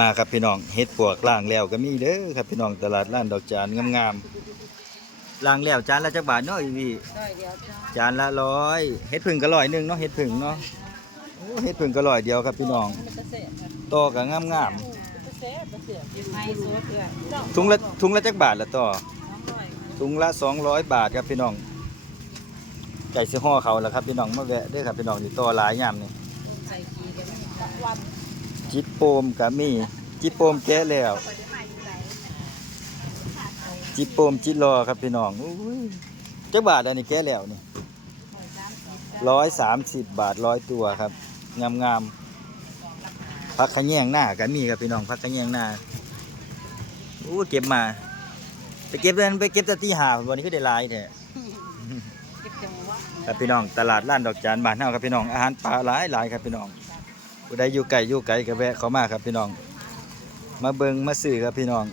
มาครับพี่น้องเฮ็ดปวกล่างแล้วก็มีเด้อครับพี่น้องตลาดร้านดอกจานงามๆล่างแล้วจานละจักบาทเนาะอีพี่ได้เดียวจ้าจานละร้อยเฮ็ดผึ่งก็ร้อยหนึงเนาะเฮ็ดผึ่งเนาะโอ้เฮ็ดผึ่งก็ร้อยเดียวครับพี่น้องมันจะเสียครับต่อก็งามจะเสียจะเสียยังไงสดเลยๆถุงละถุงละจักบาทละต่อน้องหน่อยถุงละ200บาทครับพี่น้องใจสิห่อเขาแล้วครับพี่น้องมาแวะเด้อครับพี่น้องนี่ต่อหลายยามนี่ใส่กีกันวัน จิตโปมก็มี จิตโปมแกะแล้ว จิตโปมจิตรอครับพี่น้องอุ้ยจักบาทอันนี้แกะแล้วนี่ร้อยสามสิบบาทร้อยตัวครับ งามงามๆพักขะแยงหน้าก็มีครับพี่น้องพักขะแยงหน้าอู้เก็บมาไปเก็บเดือนไปเก็บแตที่หาวันนี้ก็ได้หลายแท้เก็บจังหวะครับพี่น้องตลาดร้านดอกจานบ้านเฮาครับพี่น้องอาหารปลาหลายหลายครับพี่น้อง ผู้ใดอยู่ไกลอยู่ไกลก็แวะเขามาครับพี่น้อง มาเบิงมาซื้อครับพี่น้อง